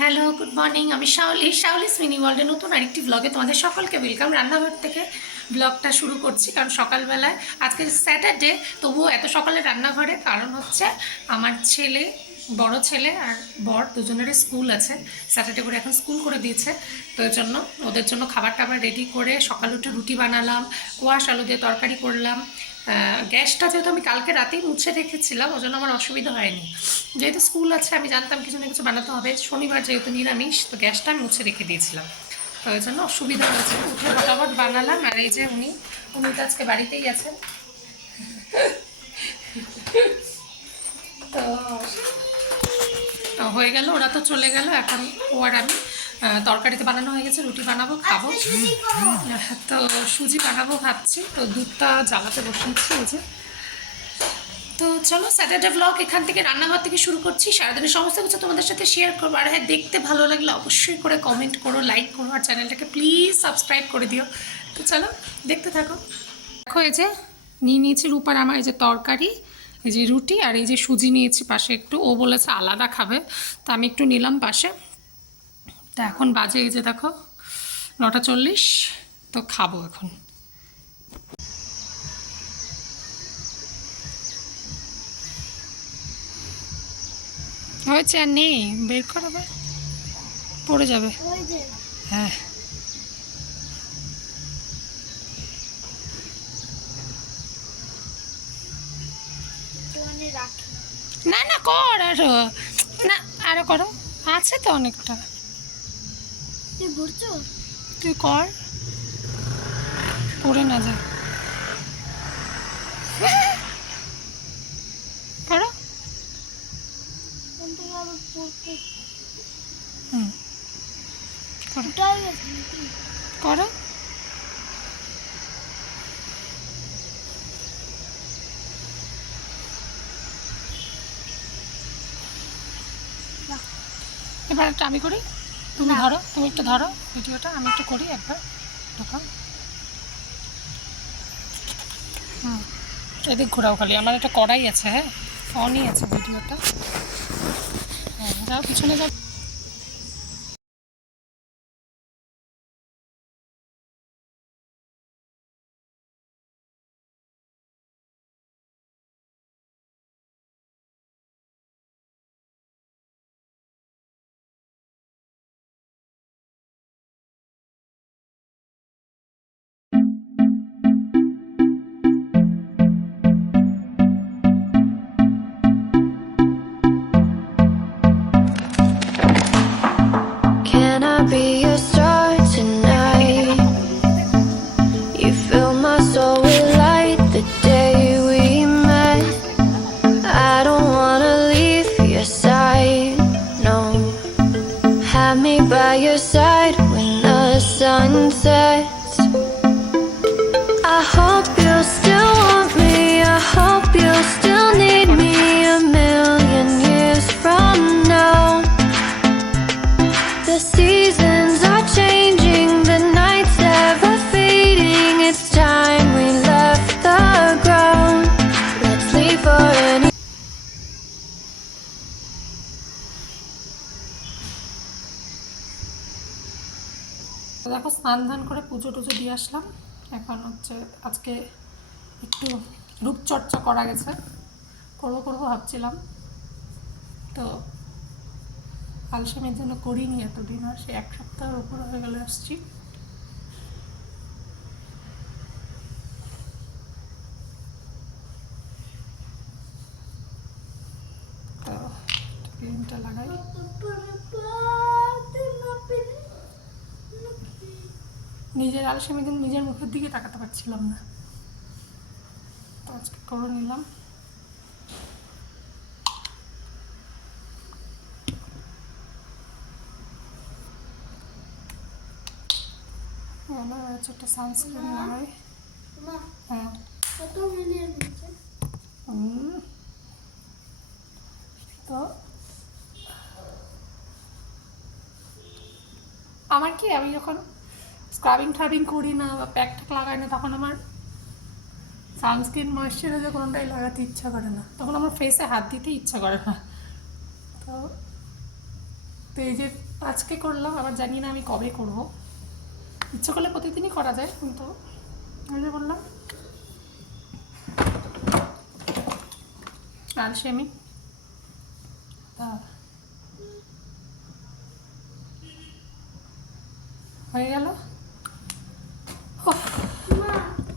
Hello good morning আমি Shaoli শাওলিস mini ওয়ার্ল্ডে নতুন আরেকটি ব্লগে তোমাদের সকলকে ওয়েলকাম রান্নাঘর থেকে ব্লগটা শুরু করছি, কারণ সকালবেলায়, আজকে স্যাটারডে তবুও এত সকালে রান্নাঘরে, কারণ হচ্ছে আমার ছেলে, বড় ছেলে আর বর দুজনেরই স্কুল আছে। স্যাটারডে করে এখন স্কুল করে দিয়েছে, তো এর জন্য ওদের জন্য খাবার টাবার রেডি করে সকাল উঠে রুটি বানালাম কোয়াশ আলু দিয়ে তরকারি করলাম গ্যাসটা যেহেতু আমি কালকে রাতেই মুছে রেখেছিলাম, ওই জন্য আমার অসুবিধা হয়নি। যেহেতু স্কুল আছে, আমি জানতাম কিছু না কিছু বানাতে হবে। শনিবার যেহেতু নিরামিষ, তো গ্যাসটা আমি মুছে রেখে দিয়েছিলাম। তো ওই জন্য অসুবিধা হয়েছে। উঠে ফটাফট বানালাম, আর এই যে উনি উনি তো আজকে বাড়িতেই আছেন। তো হয়ে গেল, ওরা তো চলে গেল, এখন ও আর আমি। তরকারিতে বানানো হয়ে গেছে রুটি বানাবো খাব। তো সুজি বানাবো ভাবছি তো দুধটা জ্বালাতে বসিয়েছি এই যে। তো চলো স্যাটারডে ব্লগ এখান থেকে রান্নাঘর থেকে শুরু করছি। সারাদিনের সমস্ত কিছু তোমাদের সাথে শেয়ার করব। আর হ্যাঁ দেখতে ভালো লাগলে অবশ্যই করে কমেন্ট করো লাইক করো আর চ্যানেলটাকে প্লিজ সাবস্ক্রাইব করে দিও। তো চলো দেখতে থাকো। দেখো এই যে নিয়ে নিয়েছি রূপার আমার এই যে তরকারি এই যে রুটি আর এই যে সুজি নিয়েছি পাশে একটু। ও বলেছে আলাদা খাবে। তা আমি একটু নিলাম পাশে। তা এখন বাজে এই যে দেখো নটা চল্লিশ তো খাব এখন। হয়েছে আর নেই বের করাবে পড়ে যাবে। হ্যাঁ। না না কর আরও না আরও করো আছে তো অনেকটা। তুই ঘুরছো? তুই কর। পড়ে না যা। করো। এবার একটা আমি করি। ধরো, তুমি একটু ধরো ভিডিওটা, আমি একটু করি একবার ঢোকাও হুম, এদিক ঘোরাও খালি, আমার একটা কড়াই আছে হ্যাঁ? ফোনই আছে ভিডিওটা। হ্যাঁ যাও, পিছনে যাও। sunset স্নান ধান করে পুজো টুজো দিয়ে আসলাম। এখন হচ্ছে আজকে একটু রূপচর্চা করা গেছে। করব করব ভাবছিলাম। তো আলসামের জন্য করিনি এতদিন, আর সে এক সপ্তাহের উপর হয়ে গেলে আসছি তো ক্রিমটা লাগাই নিজের আলসেমি দিন নিজের মুখের দিকে তাকাতে পারছিলাম না। তো আজকে করে নিলাম। হচ্ছে একটা সানস্ক্রিন লাগাই। হ্যাঁ। তো আমার কি আমি যখন স্ক্রাবিং ট্রাবিং করি না বা প্যাক ট্যাক লাগাই না, তখন আমার সানস্ক্রিন ময়শ্চারাইজার কোনোটাই লাগাতে ইচ্ছা করে না। তখন আমার ফেসে হাত দিতে ইচ্ছা করে না। তো তো এই যে আজকে করলাম, আবার জানি না আমি কবে করব। ইচ্ছা করলে প্রতিদিনই করা যায়, কিন্তু ওই যে বললাম আলসেমি তা, হয়ে গেল উফ, মা হ্যাঁ বাবা বাবা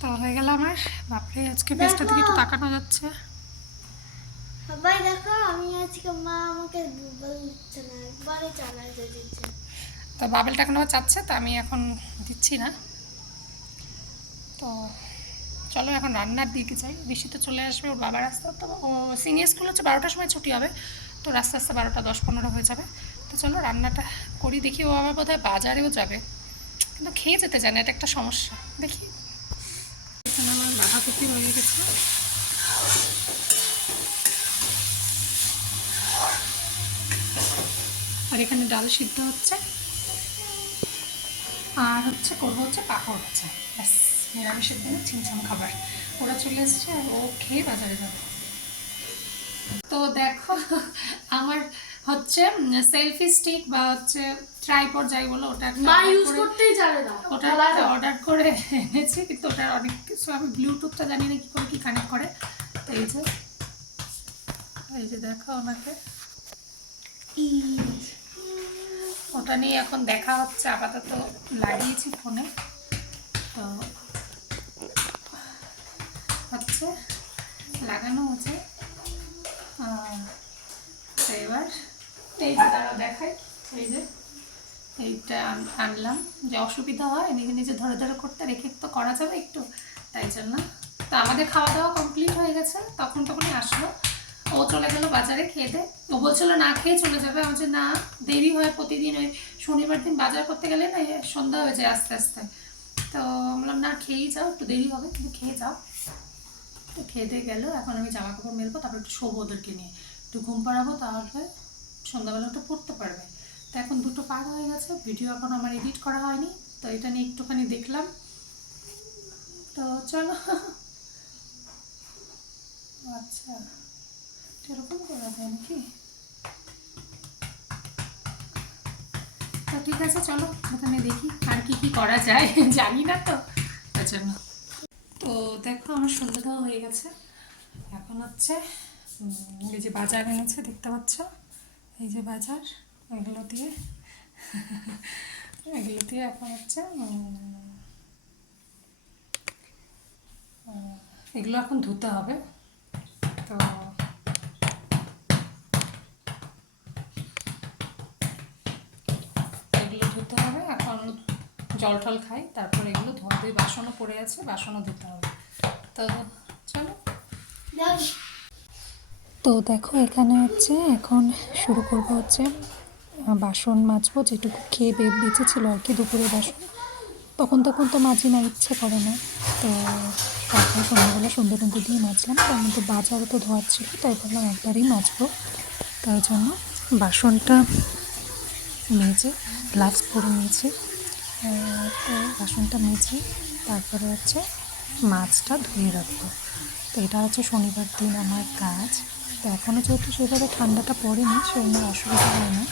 তো হয়ে গেল আমার। বাপরে আজকে পেজটা থেকে একটু তাকানো যাচ্ছে। সবাই দেখো আমি আজকে মা আমাকে না একবারে চালাতে দিচ্ছে। তো বাবেলটা এখন আবার চাচ্ছে তো আমি এখন দিচ্ছি না। তো চলো এখন রান্নার দিকে যাই। বেশি তো চলে আসবে ওর বাবার আসতে তো ও সিনিয়র স্কুল হচ্ছে বারোটার সময় ছুটি হবে। তো আস্তে আস্তে বারোটা দশ পনেরো হয়ে যাবে। তো চলো রান্নাটা করি দেখি ও আবার বোধহয় বাজারেও যাবে। কিন্তু খেয়ে যেতে জানে এটা একটা সমস্যা। দেখি। এখানে আমার বাঁধাকপি হয়ে গেছে। আর এখানে ডাল সিদ্ধ হচ্ছে। আর হচ্ছে করব হচ্ছে পাঁপড় হচ্ছে ব্যাস, নিরামিষের দিনে ছিমছাম খাবার। ওরা চলে এসছে আর ও খেয়ে বাজারে যাবে। তো দেখো, আমার হচ্ছে সেলফি স্টিক বা হচ্ছে ট্রাইপড যাই বলো ওটা মা ইউজ করতেই জানে না। ওটা অর্ডার করে এনেছি কিন্তু ওটার অনেক কিছু আমি ব্লুটুথটা জানি না কি করে কি কানেক্ট করে। তো এই যে এই যে দেখো আমাকে। ওটা নিয়ে এখন দেখা হচ্ছে আপাতত লাগিয়েছি ফোনে। তো হচ্ছে লাগানো হচ্ছে। এবার এই যে তারা দেখাই। এই যে এইটা আন- আনলাম। যে অসুবিধা হয় নিজে নিজে ধরে ধরে করতে রেখে তো করা যাবে একটু। তাই জন্য। তো আমাদের খাওয়া দাওয়া কমপ্লিট হয়ে গেছে। তখন তখনই আসলো। ও চলে গেল বাজারে খেয়ে দে। ও বলছিল না খেয়ে চলে যাবে। আমি বলছি, না দেরি হয় প্রতিদিন ওই শনিবার দিন বাজার করতে গেলে না সন্ধ্যা হয়ে যায় আস্তে আস্তে। তো বললাম না খেয়েই যাও একটু দেরি হবে কিন্তু খেয়ে যাও। তো খেয়ে দিয়ে গেলো। এখন আমি জামা কাপড় মেলবো তারপর একটু শোবো ওদেরকে নিয়ে। একটু ঘুম পাড়াবো তাহলে সন্ধ্যাবেলা একটু পড়তে পারবে। তো এখন দুটো পার হয়ে গেছে ভিডিও এখন আমার এডিট করা হয়নি, তো এটা নিয়ে একটুখানি দেখলাম। তো চলো। আচ্ছা এরকম করা যায় নাকি? তো ঠিক আছে, চলো ওখানে দেখি আর কি কি করা যায়, জানি না তো। তার জন্য তো দেখো, আমার সন্ধ্যা হয়ে গেছে। এখন হচ্ছে এই যে বাজার এনেছে, দেখতে পাচ্ছ? এই যে বাজার, এগুলো দিয়ে এগুলো দিয়ে এখন হচ্ছে এগুলো এখন ধুতে হবে। তো এগুলো ধুতে হবে, এখন জল টল খাই, তারপর এগুলো ধোয়া বাসনও পড়ে আছে, বাসনও ধুতে হবে। তো চলো। তো দেখো, এখানে হচ্ছে এখন শুরু করব হচ্ছে বাসন মাজবো, যেটুকু খেয়ে বে বেঁচেছিল আর কি দুপুরের বাসন। তখন তখন তো মাজি না, ইচ্ছে করে না। তো তারপর সন্ধ্যাবেলা সন্ধ্যে টন্ধে দিয়ে মাজলাম। তার মধ্যে বাজারও তো ধোয়ার ছিল, তাই বললাম একবারই মাজবো। তার জন্য বাসনটা মেজে, গ্লাভস পরে নিয়েছি তো বাসনটা মেজে তারপরে হচ্ছে মাছটা ধুয়ে রাখব। তো এটা হচ্ছে শনিবার দিন আমার কাজ। তো এখনও যেহেতু সেভাবে ঠান্ডাটা পড়েনি, সেজন্য অসুবিধা হয় না।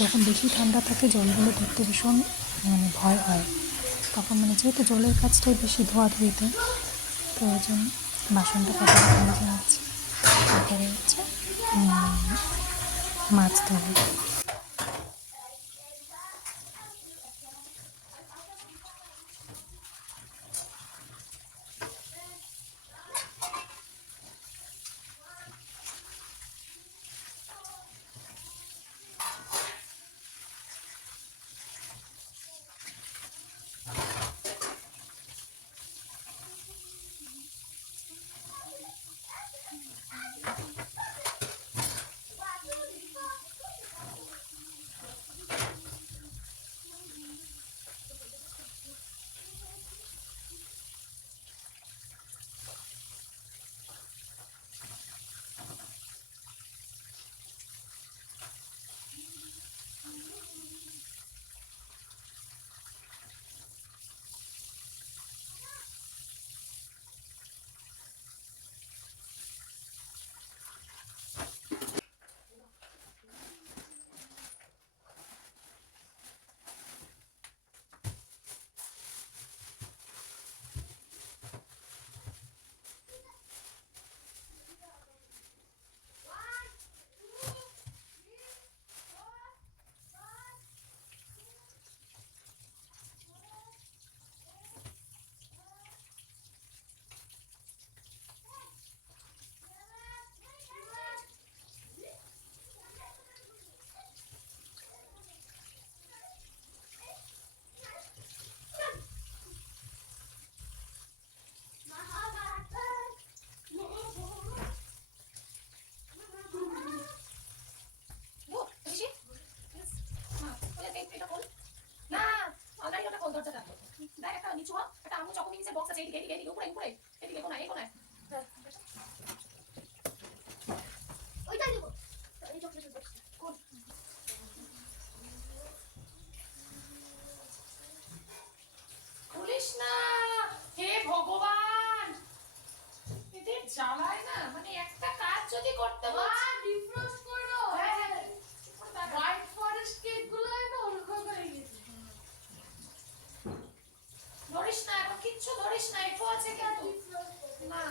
যখন বেশি ঠান্ডা থাকে, জলগুলো ধরতে ভীষণ মানে ভয় হয়। তখন মানে যেহেতু জলের কাজটাই বেশি ধোয়া ধুইতে জন্য বাসনটা কাটাতে মেজে আছে তারপরে হচ্ছে মাছ ধোয়া। নিচু একটা চকো মিনিসের বক্স আছে এদিকে এদিকে এদিকে উপরে উপরে এদিকে কোনায় কোনায়। না। হে ভগবান! না। মানে একটা কাজ যদি করতে হয় ধরিস না এখন কিচ্ছু ধরিস না একটু আছে কেন না।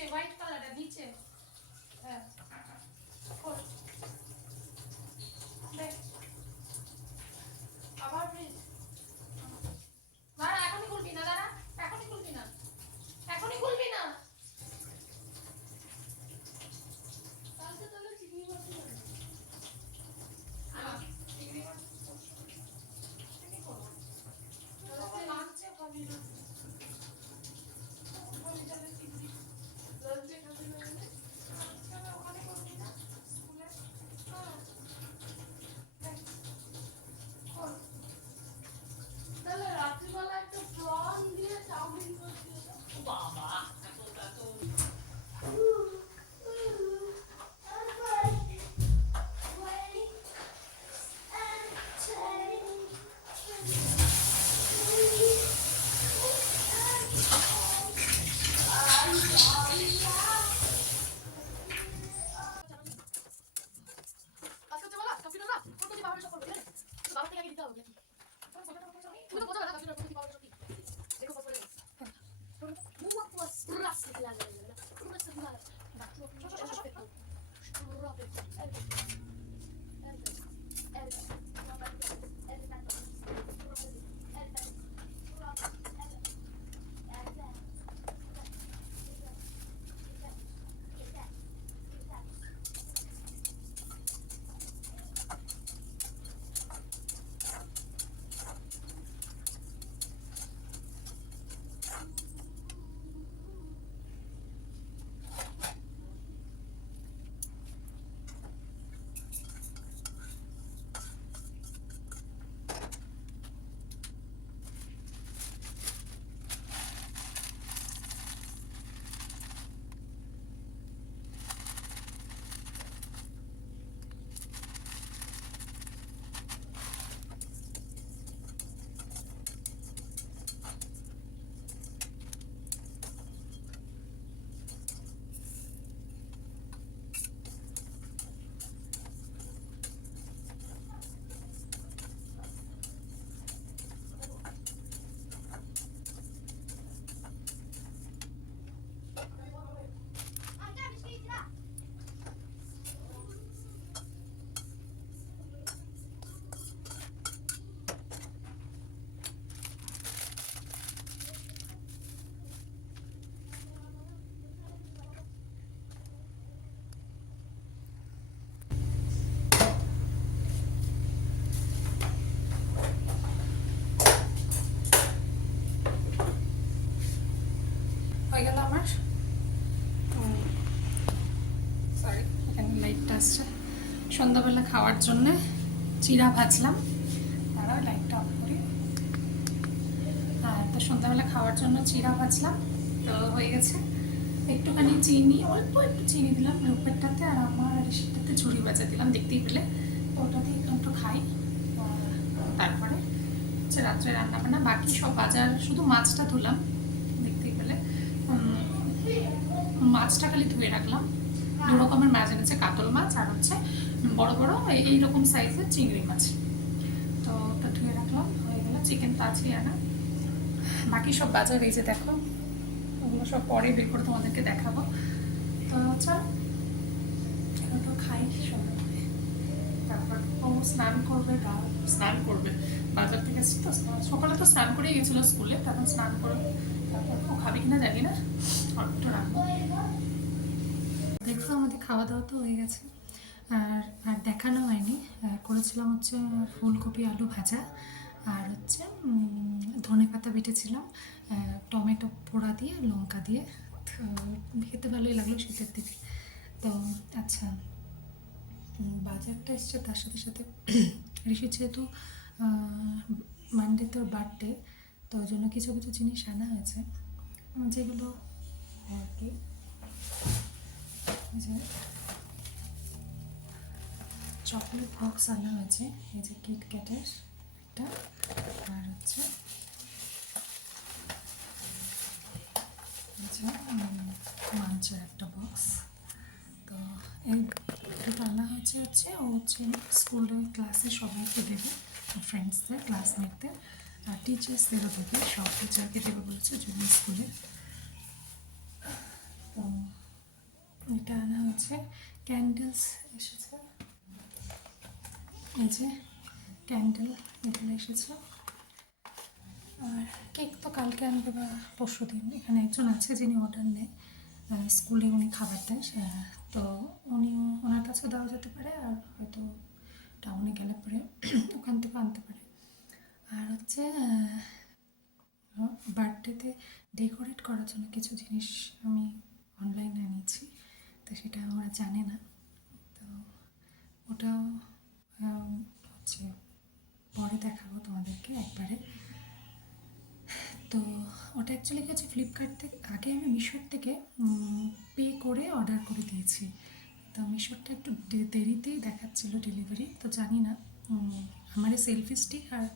say, why সন্ধ্যাবেলা খাওয়ার জন্য চিরা ভাজলাম। দাঁড়াও লাইটটা অফ করি। তো সন্ধ্যাবেলা খাওয়ার জন্য চিরা ভাজলাম। তো হয়ে গেছে। একটুখানি চিনি, অল্প একটু চিনি দিলাম রূপেরটাতে আর আমার সেটাতে ঝুড়ি বাজা দিলাম, দেখতেই পেলে। তো ওটাতে একটু খাই। তারপরে হচ্ছে রাত্রে রান্না বান্না বাকি সব বাজার, শুধু মাছটা ধুলাম, দেখতেই পেলে। মাছটা খালি ধুয়ে রাখলাম। দু রকমের মাছ এনেছে কাতল মাছ আর হচ্ছে বড় বড়, এই- এইরকম সাইজের চিংড়ি মাছ। তো ওটা ধুয়ে রাখলাম, হয়ে গেল চিকেন তো আছেই আনা। বাকি সব বাজার এই যে দেখো, ওগুলো সব পরে বের করে তোমাদেরকে দেখাবো। তো এখন তো খাই, সবাই। তারপর ও স্নান করবে, গা স্নান করবে। বাজার থেকে তো সকালে তো স্নান করেই গেছিল স্কুলে তারপর স্নান করবে তারপর ও খাবে কিনা জানি না, অল্প রাখব। দেখো আমাদের খাওয়া দাওয়া তো হয়ে গেছে। আর আর দেখানো হয়নি। করেছিলাম হচ্ছে ফুলকপি আলু ভাজা। আর হচ্ছে ধনে পাতা বেটেছিলাম টমেটো পোড়া দিয়ে, লঙ্কা দিয়ে। খেতে ভালোই লাগল শীতের দিকে তো আচ্ছা বাজারটা এসছে তার সাথে সাথে। ঋষি যেহেতু মানডে তোর বার্থডে তো ওই জন্য কিছু কিছু জিনিস আনা হয়েছে। যেগুলো আর কি চকলেট বক্স আনা হয়েছে। এই যে কিট ক্যাটের একটা আর হচ্ছে যে মাঞ্চের একটা বক্স তো এই দুটো আনা হয়েছে হচ্ছে, ও হচ্ছে স্কুলে ক্লাসে সবাইকে দেবে ফ্রেন্ডসদের ক্লাসমেটদের আর টিচার্সদেরও দেবে, সব টিচারকে দেবে বলেছে জুনিয়র স্কুলে তো এটা আনা হয়েছে ক্যান্ডেলস এসেছে। যে ক্যান্ডেল এগুলো এসেছে। আর কেক তো কালকে আনবে বা পরশু দিন। এখানে একজন আছে যিনি অর্ডার নেয়। স্কুলে উনি খাবার দেন তো উনিও ওনার কাছেও দেওয়া যেতে পারে আর হয়তো টাউনে গেলে পরে ওখান থেকে আনতে পারে। আর হচ্ছে বার্থডেতে ডেকোরেট করার জন্য কিছু জিনিস আমি অনলাইনে নিয়েছি তো সেটা ওরা জানে না। তো ওটাও হচ্ছে পরে দেখাবো তোমাদেরকে একবারে। তো ওটা অ্যাকচুয়ালি কি হচ্ছে ফ্লিপকার্ট থেকে, আগে আমি মিশোর থেকে পে করে অর্ডার করে দিয়েছি। তো মিশোরটা একটু দেরিতেই দেখাচ্ছিল ডেলিভারি তো জানি না আমার সেলফি স্টিক আর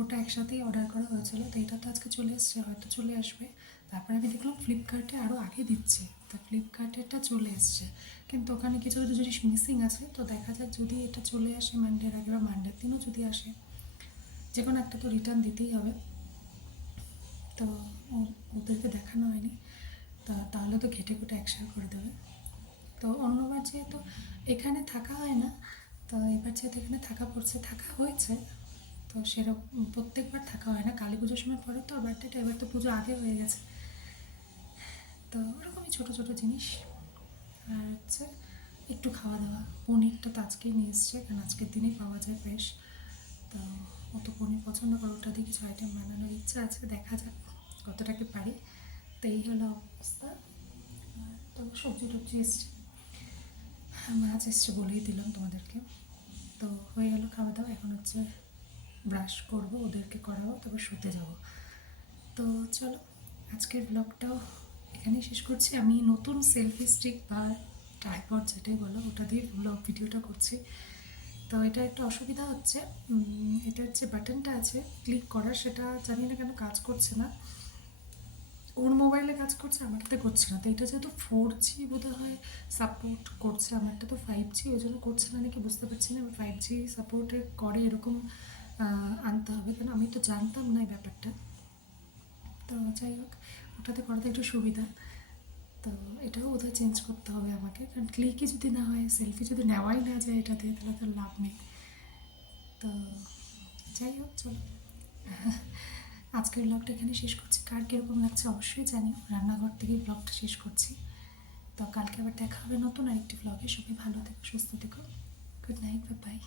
ওটা একসাথেই অর্ডার করা হয়েছিল, তো এটা তো আজকে চলে এসছে, হয়তো চলে আসবে। তারপরে আমি দেখলাম ফ্লিপকার্টে আরও আগে দিচ্ছে। তো ফ্লিপকার্টেরটা চলে এসছে। কিন্তু ওখানে কিছু কিছু জিনিস মিসিং আছে। তো দেখা যাক যদি এটা চলে আসে মানডের আগে বা মানডের দিনও যদি আসে যে কোনো একটা তো রিটার্ন দিতেই হবে। তো ওদেরকে দেখানো হয়নি। তা তাহলে তো ঘেটে ঘুটে একসাথে করে দেবে। তো অন্যবার যেহেতু এখানে থাকা হয় না, তো এবার যেহেতু এখানে থাকা পড়ছে, থাকা হয়েছে, তো সেরকম প্রত্যেকবার থাকা হয় না। কালী পুজোর সময় পরে তো বার্থডেটা এবার তো পুজো আগে হয়ে গেছে। তো ওরকমই ছোটো ছোটো জিনিস। আর হচ্ছে একটু খাওয়া দাওয়া। পনিরটা তো আজকেই নিয়ে এসছে, কারণ আজকের দিনেই পাওয়া যায় বেশ তো অত পনির পছন্দ করে ওটা দিয়ে কিছু আইটেম বানানোর ইচ্ছা আছে, দেখা যাক কতটা কি পারি। তো এই হলো অবস্থা। তো সবজি টবজি এসছে। মাছ এসছে বলেই দিলাম তোমাদেরকে। তো হয়ে গেলো খাওয়া দাওয়া, এখন হচ্ছে ব্রাশ করব, ওদেরকে করাবো, তারপর শুতে যাব। তো চলো, আজকের ব্লগটাও এখানেই শেষ করছি। আমি নতুন সেলফি স্টিক বা ট্রাইপড যেটাই বলো ওটা দিয়ে ব্লগ ভিডিওটা করছি। তো এটা একটা অসুবিধা হচ্ছে। উম, এটা হচ্ছে বাটনটা আছে। ক্লিক করার সেটা জানি না কেন কাজ করছে না। ওর মোবাইলে কাজ করছে আমারটাতে করছে না। তো এটা যেহেতু ফোর জি বোধ হয় সাপোর্ট করছে আমারটা তো ফাইভ জি ওই জন্য করছে না নাকি বুঝতে পারছি না। ফাইভ জি সাপোর্টে করে এরকম আনতে হবে। কারণ আমি তো জানতাম না এই ব্যাপারটা। তো যাই হোক ওটাতে করাতে একটু সুবিধা। তো এটাও বোধহয় চেঞ্জ করতে হবে আমাকে। কারণ ক্লিকই যদি না হয় সেলফি যদি নেওয়াই না যায় এটাতে, তাহলে তো লাভ নেই। তো যাই হোক, চলো। আজকের ব্লগটা এখানে শেষ করছি। কার কীরকম লাগছে অবশ্যই জানি রান্নাঘর থেকেই ব্লগটা শেষ করছি। তো কালকে আবার দেখা হবে নতুন আরেকটি ব্লগে সবাই ভালো থেকো, সুস্থ থেকো। Good night bye